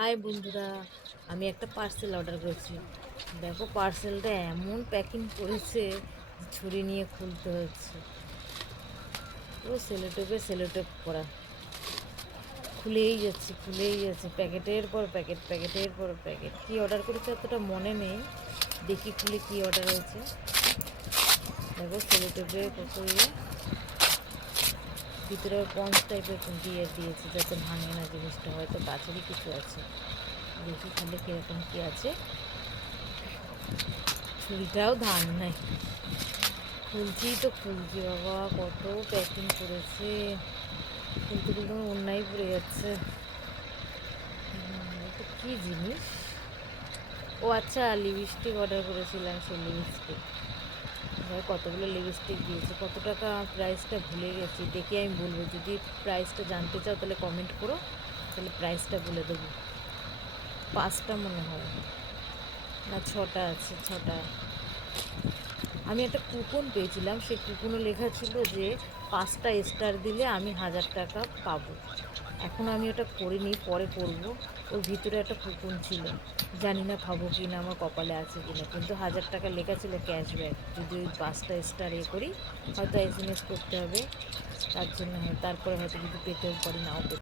High বন্ধুরা, আমি একটা পার্সেল অর্ডার করেছি। দেখো পার্সেলটা এমন প্যাকিং করেছে, ছুরি নিয়ে খুলতে হচ্ছে। পুরো সেলোটেপ করা, খুলেই যাচ্ছে প্যাকেটের পর প্যাকেট, প্যাকেটের পর প্যাকেট। কি অর্ডার করেছে অতটা মনে নেই, দেখি খুলে কি অর্ডার হয়েছে। দেখো সেলোটেপে কত ভিতরে পঞ্চ টাইপের দিয়ে দিয়েছে যাতে ভাঙে না জিনিসটা, হয়তো কাছেরই কিছু আছে। দেখি খুলে কীরকম কী আছে। ছুরিটাও ধার নাই, খুলছি বাবা, কত প্যাকিং করেছে। খুলতে খুলতে আমার অন্যায় পড়ে যাচ্ছে। এটা কী জিনিস? ও আচ্ছা, লিপস্টিক অর্ডার করেছিলাম, সেই লিপস্টিক। কতগুলো লিপস্টিক দিয়েছে, কত টাকা প্রাইসটা ভুলে গেছি, দেখে আমি বলবো। যদি প্রাইসটা জানতে চাও তাহলে কমেন্ট করো, তাহলে প্রাইসটা বলে দেবো। 5টা মনে হয়, না 6টা আছে, 6টা। আমি একটা কুপন পেয়েছিলাম, সেই কুপনে লেখা ছিল যে 5টা স্টার দিলে আমি 1000 টাকা পাবো। এখন আমি ওটা করিনি, পরে করব। ওর ভিতরে একটা কুপন ছিল, জানি না পাবো কি না, আমার কপালে আছে কি না, কিন্তু 1000 টাকা লেখা ছিল ক্যাশব্যাক যদি ওই 5টা স্টার করি। হয়তো SMS করতে হবে, তার জন্য তারপরে হয়তো যদি পেতেও পারি, নাও পেতে